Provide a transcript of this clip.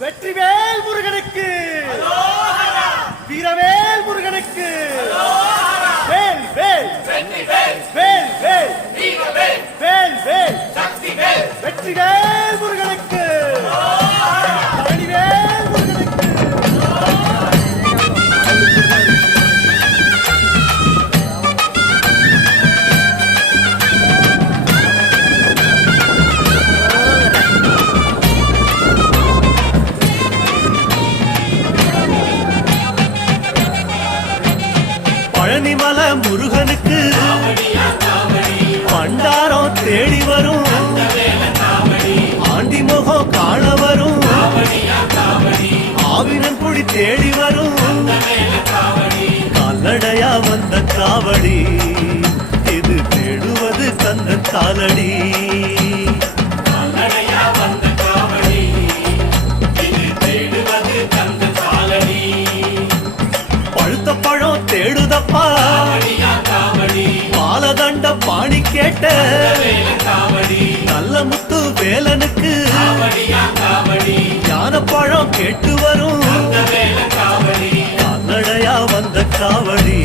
வெற்றிவேல் முருகனுக்கு, வீரவேல் முருகனுக்கு, வேல் வேல் வேல் வேல் வேல் வேல் வெற்றிவேல் முருகனுக்கு, பழனிவேல் முருகனுக்கு. பழனிமல முருகனுக்கு பண்டாரம் தேடி வரும், ஆண்டி முகம் காண வரும், ஆவினன் குடி தேடி வரும், கால்நடையா வந்த காவடி இது தேடுவது தந்த காலடி. பழுத்த பழம் தேடுதப்பா, பாலதண்ட பாணி கேட்ட நல்ல முத்து வேலனுக்கு ஞான பழம் கேட்டு வரும், கால்நடையா வந்த காவடி.